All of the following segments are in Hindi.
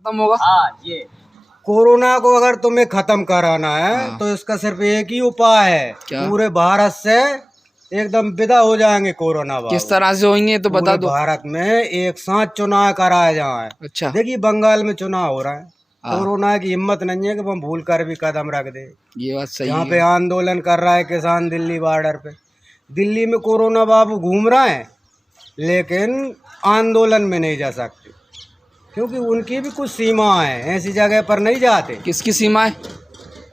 खत्म होगा। हाँ ये कोरोना को अगर तुम्हें खत्म कराना है हाँ। तो इसका सिर्फ एक ही उपाय है, क्या? पूरे भारत से एकदम विदा हो जाएंगे कोरोना किस बाबू। तरह से होंगे तो बता पूरे दो। भारत में एक साथ चुनाव कराया जाए। अच्छा। देखिए बंगाल में चुनाव हो रहा है, हाँ। कोरोना की हिम्मत नहीं है कि वो भूल कर भी कदम रख दे। ये बात सही जहाँ है। पे आंदोलन कर रहा है किसान दिल्ली बॉर्डर पे, दिल्ली में कोरोना बाबू घूम रहा है लेकिन आंदोलन में नहीं जा सकते क्योंकि उनकी भी कुछ सीमा है, ऐसी जगह पर नहीं जाते। किसकी सीमा है?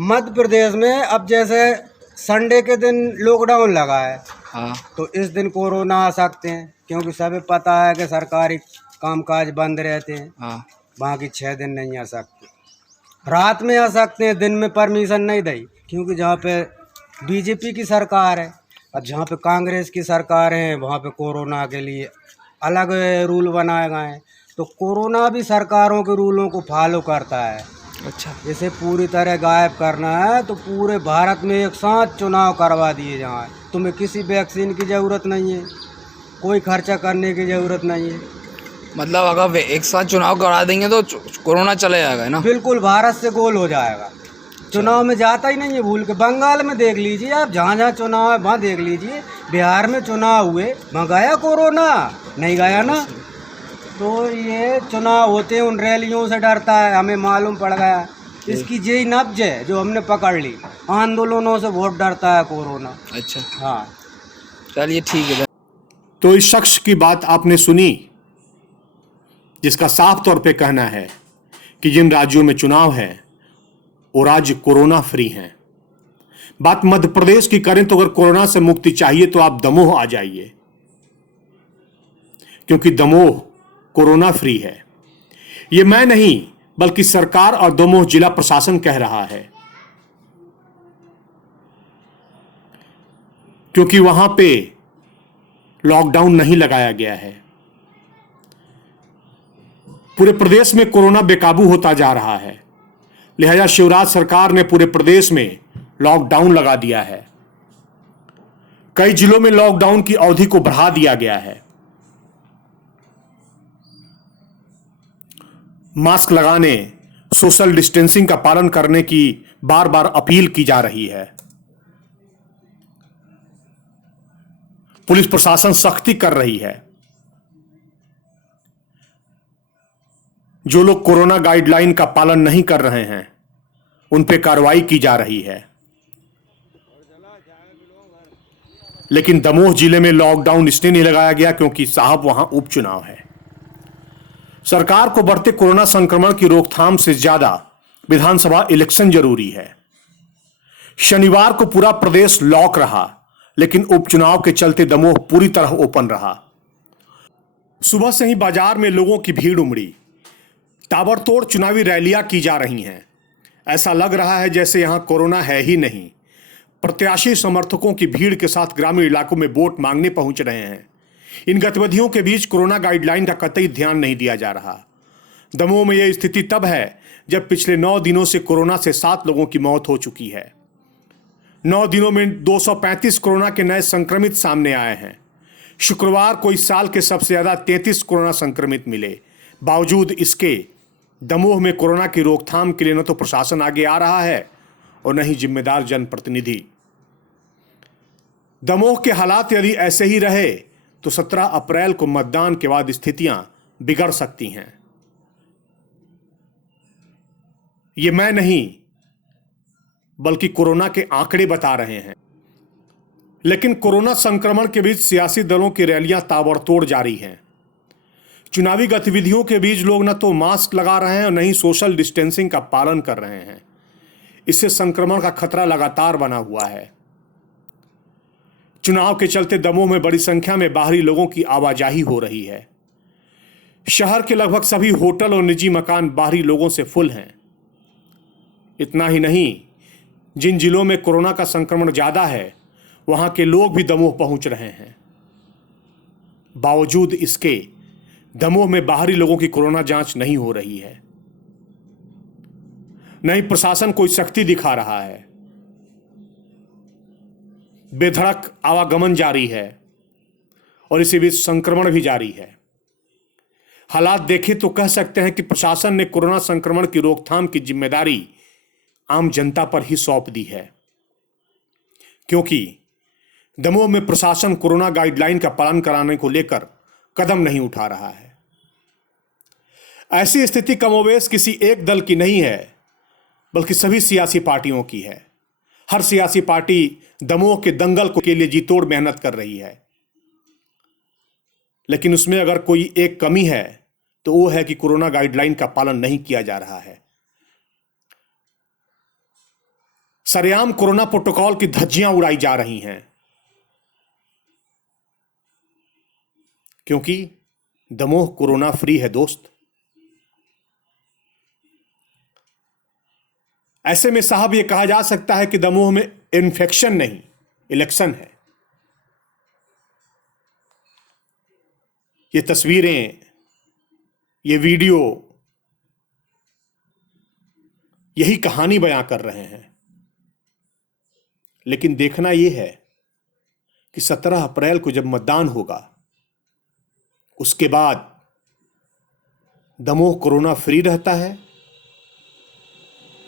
मध्य प्रदेश में अब जैसे संडे के दिन लॉकडाउन लगा है हाँ। तो इस दिन कोरोना आ सकते हैं क्योंकि सभी पता है कि सरकारी कामकाज बंद रहते हैं। हाँ। बाकी 6 दिन नहीं आ सकते, रात में आ सकते हैं, दिन में परमिशन नहीं दी क्योंकि जहाँ पे बीजेपी की सरकार है और जहाँ पे कांग्रेस की सरकार है वहाँ पे कोरोना के लिए अलग रूल बनाए गए हैं। तो कोरोना भी सरकारों के रूलों को फॉलो करता है। अच्छा। इसे पूरी तरह गायब करना है तो पूरे भारत में एक साथ चुनाव करवा दिए जाए। तुम्हें किसी वैक्सीन की ज़रूरत नहीं है, कोई खर्चा करने की ज़रूरत नहीं है। मतलब अगर एक साथ चुनाव करा देंगे तो कोरोना चले जाएगा ना? बिल्कुल भारत से गोल हो जाएगा। चुनाव में जाता ही नहीं है भूल के। बंगाल में देख लीजिए आप, जहाँ जहाँ चुनाव है वहाँ देख लीजिए। बिहार में चुनाव हुए, वहाँ गया कोरोना? नहीं गया ना। तो ये चुनाव होते हैं उन रैलियों से डरता है, हमें मालूम पड़ गया। इसकी यही नब्ज है जो हमने पकड़ ली, आंदोलनों से बहुत डरता है कोरोना। अच्छा। हाँ चलिए ठीक है। तो इस शख्स की बात आपने सुनी जिसका साफ तौर पे कहना है कि जिन राज्यों में चुनाव है वो राज्य कोरोना फ्री हैं। बात मध्य प्रदेश की करें तो अगर कोरोना से मुक्ति चाहिए तो आप दमोह आ जाइए क्योंकि दमोह कोरोना फ्री है। ये मैं नहीं बल्कि सरकार और दमोह जिला प्रशासन कह रहा है क्योंकि वहां पे लॉकडाउन नहीं लगाया गया है। पूरे प्रदेश में कोरोना बेकाबू होता जा रहा है, लिहाजा शिवराज सरकार ने पूरे प्रदेश में लॉकडाउन लगा दिया है। कई जिलों में लॉकडाउन की अवधि को बढ़ा दिया गया है। मास्क लगाने, सोशल डिस्टेंसिंग का पालन करने की बार बार अपील की जा रही है। पुलिस प्रशासन सख्ती कर रही है। जो लोग कोरोना गाइडलाइन का पालन नहीं कर रहे हैं उन पर कार्रवाई की जा रही है। लेकिन दमोह जिले में लॉकडाउन इसलिए नहीं लगाया गया क्योंकि साहब वहां उपचुनाव है। सरकार को बढ़ते कोरोना संक्रमण की रोकथाम से ज्यादा विधानसभा इलेक्शन जरूरी है। शनिवार को पूरा प्रदेश लॉक रहा लेकिन उपचुनाव के चलते दमोह पूरी तरह ओपन रहा। सुबह से ही बाजार में लोगों की भीड़ उमड़ी, ताबड़तोड़ चुनावी रैलियां की जा रही हैं। ऐसा लग रहा है जैसे यहां कोरोना है ही नहीं। प्रत्याशी समर्थकों की भीड़ के साथ ग्रामीण इलाकों में वोट मांगने पहुंच रहे हैं। इन गतिविधियों के बीच कोरोना गाइडलाइन का कतई ध्यान नहीं दिया जा रहा। दमोह में यह स्थिति तब है जब पिछले 9 दिनों से कोरोना से 7 लोगों की मौत हो चुकी है। 9 दिनों में 235 कोरोना के नए संक्रमित सामने आए हैं। शुक्रवार को इस साल के सबसे ज्यादा 33 कोरोना संक्रमित मिले। बावजूद इसके दमोह में कोरोना की रोकथाम के लिए न तो प्रशासन आगे आ रहा है और न ही जिम्मेदार जनप्रतिनिधि। दमोह के हालात यदि ऐसे ही रहे तो 17 अप्रैल को मतदान के बाद स्थितियां बिगड़ सकती हैं। ये मैं नहीं बल्कि कोरोना के आंकड़े बता रहे हैं। लेकिन कोरोना संक्रमण के बीच सियासी दलों की रैलियां ताबड़तोड़ जारी हैं। चुनावी गतिविधियों के बीच लोग न तो मास्क लगा रहे हैं और न ही सोशल डिस्टेंसिंग का पालन कर रहे हैं। इससे संक्रमण का खतरा लगातार बना हुआ है। चुनाव के चलते दमोह में बड़ी संख्या में बाहरी लोगों की आवाजाही हो रही है। शहर के लगभग सभी होटल और निजी मकान बाहरी लोगों से फुल हैं। इतना ही नहीं, जिन जिलों में कोरोना का संक्रमण ज्यादा है वहां के लोग भी दमोह पहुंच रहे हैं। बावजूद इसके दमोह में बाहरी लोगों की कोरोना जांच नहीं हो रही है, न ही प्रशासन कोई सख्ती दिखा रहा है। बेधड़क आवागमन जारी है और इसी बीच संक्रमण भी जारी है। हालात देखें तो कह सकते हैं कि प्रशासन ने कोरोना संक्रमण की रोकथाम की जिम्मेदारी आम जनता पर ही सौंप दी है, क्योंकि दमोह में प्रशासन कोरोना गाइडलाइन का पालन कराने को लेकर कदम नहीं उठा रहा है। ऐसी स्थिति कमोबेश किसी एक दल की नहीं है, बल्कि सभी सियासी पार्टियों की है। हर सियासी पार्टी दमोह के दंगल के लिए जी तोड़ मेहनत कर रही है, लेकिन उसमें अगर कोई एक कमी है तो वो है कि कोरोना गाइडलाइन का पालन नहीं किया जा रहा है। सरेआम कोरोना प्रोटोकॉल की धज्जियां उड़ाई जा रही हैं, क्योंकि दमोह कोरोना फ्री है दोस्त। ऐसे में साहब यह कहा जा सकता है कि दमोह में इन्फेक्शन नहीं, इलेक्शन है। ये तस्वीरें, ये वीडियो यही कहानी बयां कर रहे हैं, लेकिन देखना यह है कि 17 अप्रैल को जब मतदान होगा उसके बाद दमोह कोरोना फ्री रहता है,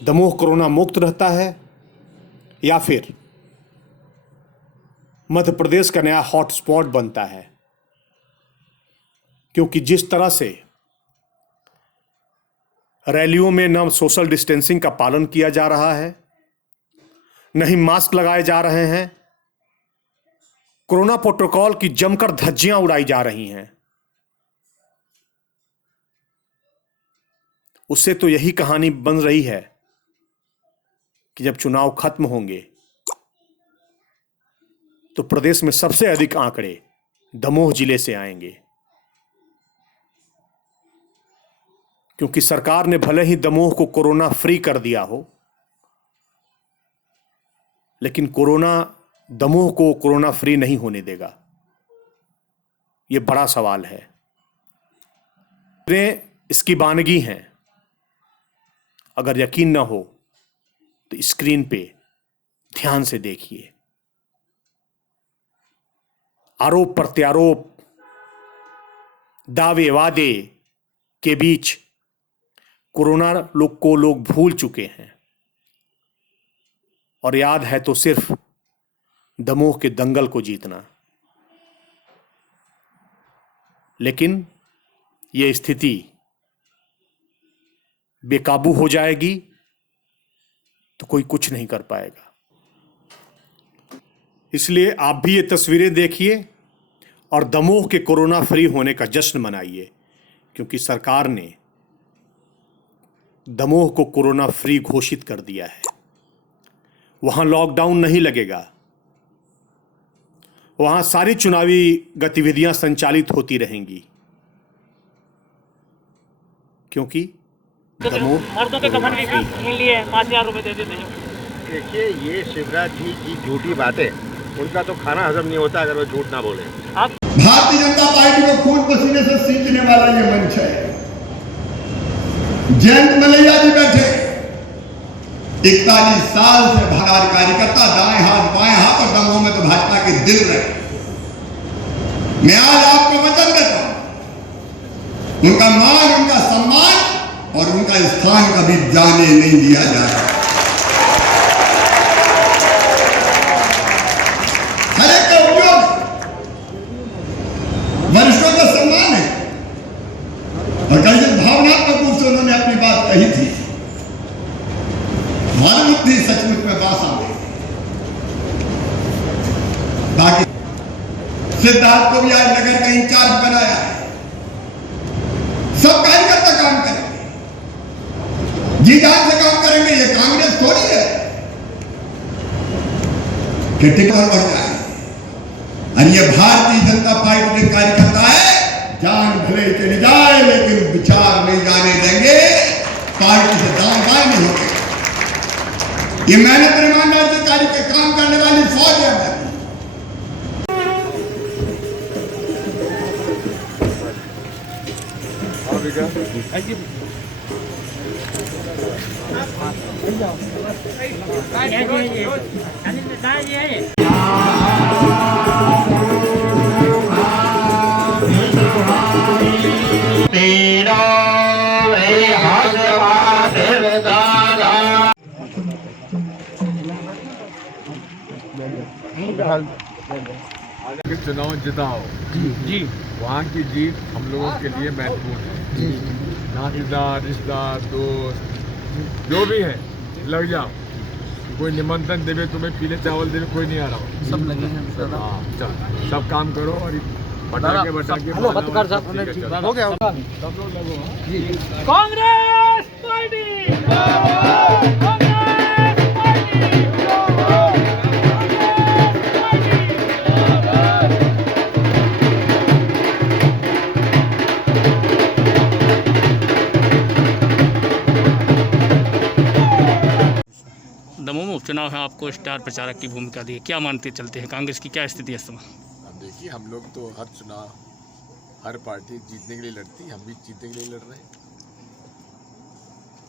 दमोह कोरोना मुक्त रहता है, या फिर मध्य प्रदेश का नया हॉटस्पॉट बनता है। क्योंकि जिस तरह से रैलियों में न सोशल डिस्टेंसिंग का पालन किया जा रहा है, न ही मास्क लगाए जा रहे हैं, कोरोना प्रोटोकॉल की जमकर धज्जियां उड़ाई जा रही हैं, उससे तो यही कहानी बन रही है कि जब चुनाव खत्म होंगे तो प्रदेश में सबसे अधिक आंकड़े दमोह जिले से आएंगे। क्योंकि सरकार ने भले ही दमोह को कोरोना फ्री कर दिया हो, लेकिन कोरोना दमोह को कोरोना फ्री नहीं होने देगा। यह बड़ा सवाल है। इसकी बानगी हैं। अगर यकीन ना हो तो स्क्रीन पे ध्यान से देखिए। आरोप प्रत्यारोप, दावे वादे के बीच कोरोना को लोग भूल चुके हैं, और याद है तो सिर्फ दमोह के दंगल को जीतना। लेकिन यह स्थिति बेकाबू हो जाएगी तो कोई कुछ नहीं कर पाएगा। इसलिए आप भी ये तस्वीरें देखिए और दमोह के कोरोना फ्री होने का जश्न मनाइए, क्योंकि सरकार ने दमोह को कोरोना फ्री घोषित कर दिया है। वहां लॉकडाउन नहीं लगेगा, वहां सारी चुनावी गतिविधियां संचालित होती रहेंगी, क्योंकि दमोह मर्दों के कफन भी छीन लिए 5,000 रुपए दे देते हैं। देखिए, ये शिवराज जी की झूठी बातें, उनका तो खाना हजम नहीं होता अगर वो झूठ ना बोले। भारतीय जनता पार्टी को खून पसीने से सींचने वाला ये मंच है। जयंत मलैया जी बैठे 41 साल से भाजपा कार्यकर्ता, दाएं हाथ बाएं हाथ, और दमोह में तो भाजपा के दिल रहे। मैं आज आपको वचन देता हूं, उनका मान, उनका सम्मान और उनका स्थान कभी जाने नहीं दिया जाएगा। हर एक का उपयोग, वरिष्ठों का सम्मान है, और कई भावनात्मक रूप से उन्होंने अपनी बात कही थी। हमारी बुद्धि सचमुच में बात आ गई। बाकी सिद्धार्थ को भी आज नगर का इंचार्ज बनाया है। सब कार्यकर्ता काम करेंगे, जी जान से काम करेंगे। ये कांग्रेस थोड़ी है कि टिकट बढ़ जाए। और ये भारतीय जनता पार्टी के कार्यकर्ता है, जान भले चले जाए लेकिन विचार नहीं जाने देंगे, पार्टी से दांव बाएं नहीं होंगे। ये मेहनत ईमानदार से कार्य के काम करने वाली फौज है। ये कि चुनाव जिताओ जी वहाँ की जीत हम लोगों के लिए महत्वपूर्ण है नातेदार रिश्तेदार दोस्त जो भी है लग जाओ कोई निमंत्रण देवे तुम्हें पीले चावल देवे कोई नहीं आ रहा हो सब लगे हैं हाँ चल सब काम करो और पटाखे हो गया सब लोग लगो कांग्रेस पार्टी दमोह में उपचुनाव है, आपको स्टार प्रचारक की भूमिका दी है, क्या मानते चलते हैं कांग्रेस की क्या स्थिति है इस समय? अब देखिए हम लोग तो हर चुनाव हर पार्टी जीतने के लिए लड़ती है, हम भी जीतने के लिए लड़ रहे हैं।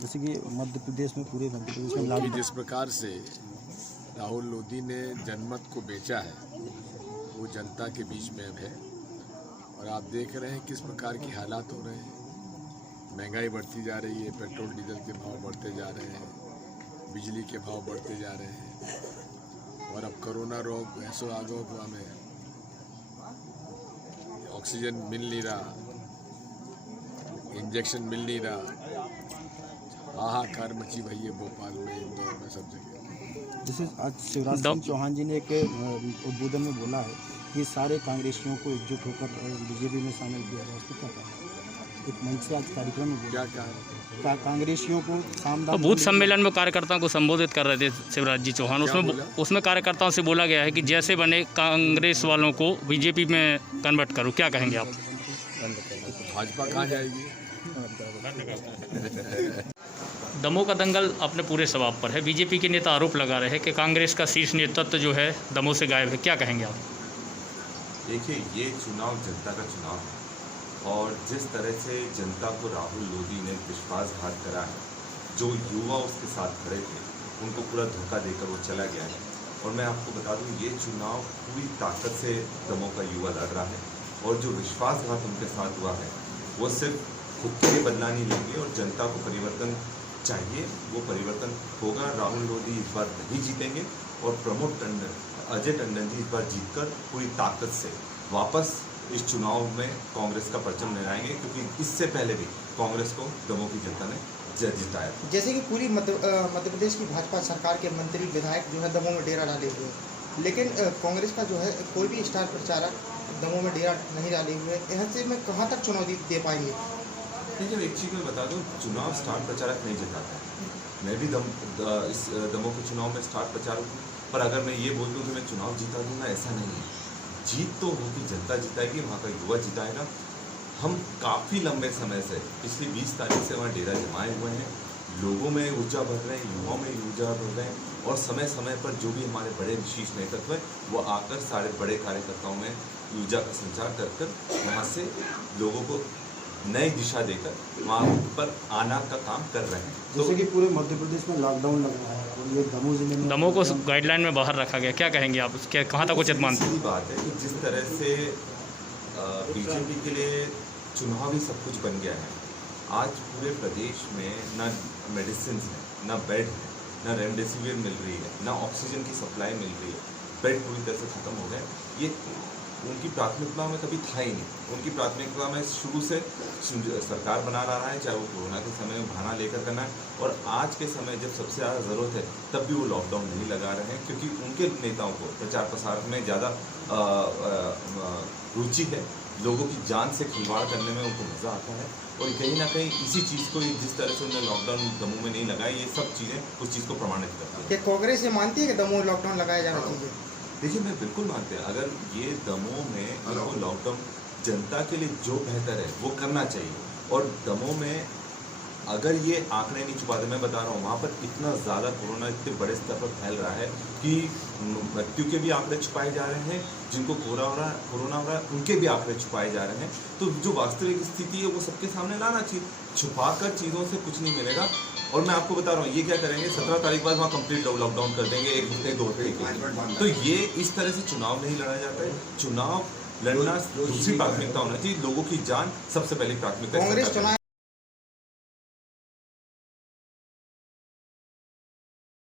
जैसे कि मध्य प्रदेश में पूरे मध्य प्रदेश में लागू जिस प्रकार से राहुल लोधी ने जनमत को बेचा है वो जनता के बीच में अब है और आप देख रहे हैं किस प्रकार के हालात हो रहे हैं। महंगाई बढ़ती जा रही है, पेट्रोल डीजल के भाव बढ़ते जा रहे हैं, बिजली के भाव बढ़ते जा रहे हैं और अब कोरोना रोग ऐसा आ गया हुआ में ऑक्सीजन मिल नहीं रहा, इंजेक्शन मिल नहीं रहा, हाहाकार मची भई है भोपाल में, इंदौर में, सब जगह। जैसे आज शिवराज सिंह चौहान जी ने एक उद्बोधन में बोला है कि सारे कांग्रेसियों को एकजुट होकर बीजेपी में शामिल किया जाए, उसको क्या कहना है? एक मंच से आज कार्यक्रम में क्या कहा कांग्रेसियों को तो बूथ सम्मेलन में कार्यकर्ताओं को संबोधित कर रहे थे शिवराज जी चौहान, उसमें कार्यकर्ताओं से बोला गया है कि जैसे बने कांग्रेस वालों को बीजेपी में कन्वर्ट करो, क्या कहेंगे आप? भाजपा कहाँ जाएगी? दमोह का दंगल अपने पूरे स्वभाव पर है, बीजेपी के नेता आरोप लगा रहे हैं कि कांग्रेस का शीर्ष नेतृत्व जो है दमोह से गायब है, क्या कहेंगे आप? देखिए ये चुनाव जनता का चुनाव है और जिस तरह से जनता को राहुल लोधी ने विश्वासघात करा है, जो युवा उसके साथ खड़े थे उनको पूरा धोखा देकर वो चला गया है। और मैं आपको बता दूं ये चुनाव पूरी ताकत से दमोह का युवा लड़ रहा है और जो विश्वासघात उनके साथ हुआ है वो सिर्फ खुद के लिए बदला नहीं लेंगे और जनता को परिवर्तन चाहिए, वो परिवर्तन होगा। राहुल लोधी इस बार नहीं जीतेंगे और अजय टंडन जी इस बार जीतकर पूरी ताकत से वापस इस चुनाव में कांग्रेस का परचम लहराएंगे, क्योंकि इससे पहले भी कांग्रेस को दमोह की जनता ने जिताया। जैसे कि पूरी मध्य प्रदेश की भाजपा सरकार के मंत्री विधायक जो है दमोह में डेरा डाले हुए, लेकिन कांग्रेस का जो है कोई भी स्टार प्रचारक दमोह में डेरा नहीं डाले हुए, यहाँ से में कहाँ तक चुनाव दे पाएंगे? लेकिन एक चीज़ मैं बता दूं, चुनाव स्टार प्रचारक नहीं जिताता है। मैं भी इस दमोह के चुनाव में स्टार प्रचारक हूँ, पर अगर मैं ये बोल दूँ कि मैं चुनाव जीता दूँगा, ऐसा नहीं है। जीत तो होगी, जनता जिताएगी, वहाँ का युवा जिताएगा। हम काफ़ी लंबे समय से पिछली 20 तारीख से वहाँ डेरा जमाए हुए हैं, लोगों में ऊर्जा भर रहे हैं, युवाओं में ऊर्जा भर रहे हैं और समय समय पर जो भी हमारे बड़े शीर्ष नेतृत्व है वो आकर सारे बड़े कार्यकर्ताओं में ऊर्जा का संचार कर वहाँ से लोगों को नई दिशा देकर वहाँ पर आना का काम कर रहे हैं। जैसे कि पूरे मध्य प्रदेश में लॉकडाउन लग रहा है और ये दमोह जिले में दमोह को गाइडलाइन में बाहर रखा गया, क्या कहेंगे आप? क्या कहाँ तक उचित मानते हैं? सीधी बात है कि जिस तरह से बीजेपी के लिए चुनाव ही सब कुछ बन गया है, आज पूरे प्रदेश में ना मेडिसिन है, ना बेड है, ना रेमडेसिविर मिल रही है, ना ऑक्सीजन की सप्लाई मिल रही है, बेड पूरी तरह से ख़त्म हो गए। ये उनकी प्राथमिकता में कभी था ही नहीं। उनकी प्राथमिकता में शुरू से सरकार बना रहा है, चाहे वो कोरोना के समय में बहाना लेकर करना है, और आज के समय जब सबसे ज़्यादा ज़रूरत है तब भी वो लॉकडाउन नहीं लगा रहे हैं, क्योंकि उनके नेताओं को प्रचार प्रसार में ज़्यादा रुचि है। लोगों की जान से खिलवाड़ करने में उनको मज़ा आता है और कहीं ना कहीं इसी चीज़ को, जिस तरह से उन्होंने लॉकडाउन दमोह में नहीं लगाया, ये सब चीज़ें उस चीज़ को प्रमाणित करती है। क्या कांग्रेस ये मानती है कि दमोह लॉकडाउन लगाया जाना चाहिए? देखिए, मैं बिल्कुल मानते हैं, अगर ये दमोह में इनको लॉकडाउन जनता के लिए जो बेहतर है वो करना चाहिए। और दमोह में अगर ये आंकड़े नहीं छुपाते, मैं बता रहा हूँ वहाँ पर इतना ज़्यादा कोरोना इतने बड़े स्तर पर फैल रहा है कि मृत्यु के भी आंकड़े छुपाए जा रहे हैं, जिनको कोरोना हो रहा है उनके भी आंकड़े छुपाए जा रहे हैं। तो जो वास्तविक स्थिति है वो सबके सामने लाना चाहिए। छुपाकर चीज़ों से कुछ नहीं मिलेगा। और मैं आपको बता रहा हूँ ये क्या करेंगे, 17 तारीख बाद वहाँ कंप्लीट लॉकडाउन कर देंगे, 1 हफ्ते 2 हफ्ते के लिए। तो ये इस तरह से चुनाव नहीं लड़ा जाता है। चुनाव लड़ना दूसरी प्राथमिकता होना चाहिए, लोगों की जान सबसे पहली प्राथमिकता।